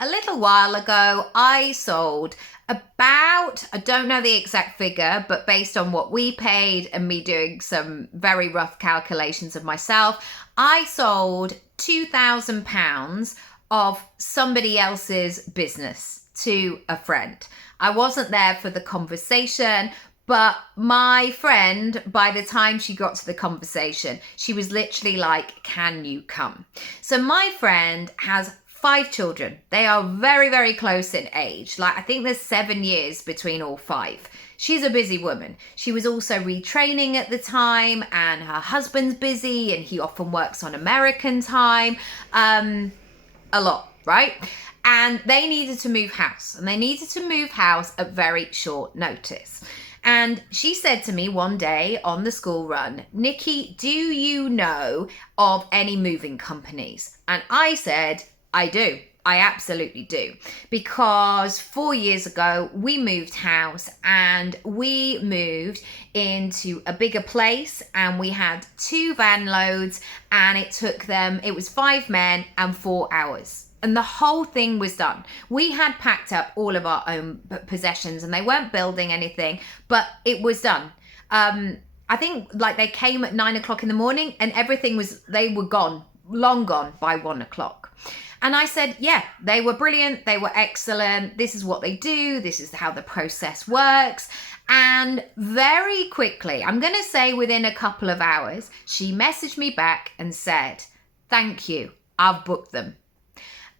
A little while ago, I sold about, I don't know the exact figure, but based on what we paid and me doing some very rough calculations of myself, I sold £2,000 of somebody else's business to a friend. I wasn't there for the conversation, but my friend, by the time she got to the conversation, she was literally like, can you come? So my friend has 5 children. They are very, very close in age. Like, I think there's 7 years between all 5. She's a busy woman. She was also retraining at the time, and her husband's busy, and he often works on American time. A lot, right? And they needed to move house, and they needed to move house at very short notice. And she said to me one day on the school run, Nikki, do you know of any moving companies? And I said, I do. I absolutely do. Because 4 years ago, we moved house and we moved into a bigger place, and we had 2 van loads, and it was 5 men and 4 hours. And the whole thing was done. We had packed up all of our own possessions, and they weren't building anything, but it was done. I think like they came at 9 o'clock in the morning, and they were gone, long gone by 1 o'clock. And I said, yeah, they were brilliant. They were excellent. This is what they do. This is how the process works. And very quickly, I'm going to say within a couple of hours, she messaged me back and said, thank you. I've booked them.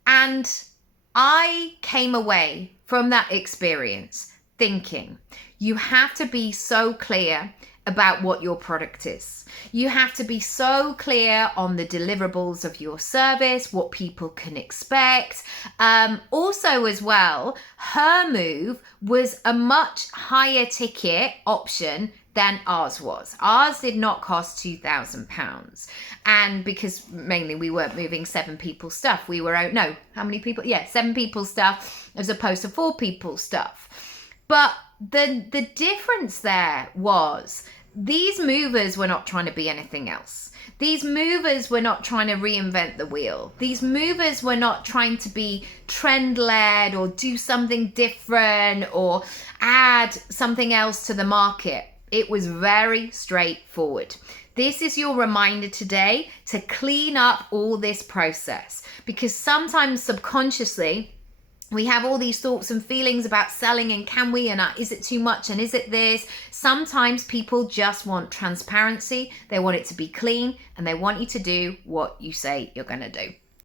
And I came away from that experience thinking, you have to be so clear about what your product is. You have to be so clear on the deliverables of your service, what people can expect. Also as well, her move was a much higher ticket option than ours was. Ours did not cost £2,000. And because mainly we weren't moving 7 people's stuff, how many people? Yeah, 7 people's stuff as opposed to 4 people's stuff. But the difference there was these movers were not trying to be anything else. These movers were not trying to reinvent the wheel. These movers were not trying to be trend-led or do something different or add something else to the market. It was very straightforward. This is your reminder today to clean up all this process, because sometimes subconsciously we have all these thoughts and feelings about selling, and can we, and is it too much, and is it this? Sometimes people just want transparency. They want it to be clean, and they want you to do what you say you're going to do.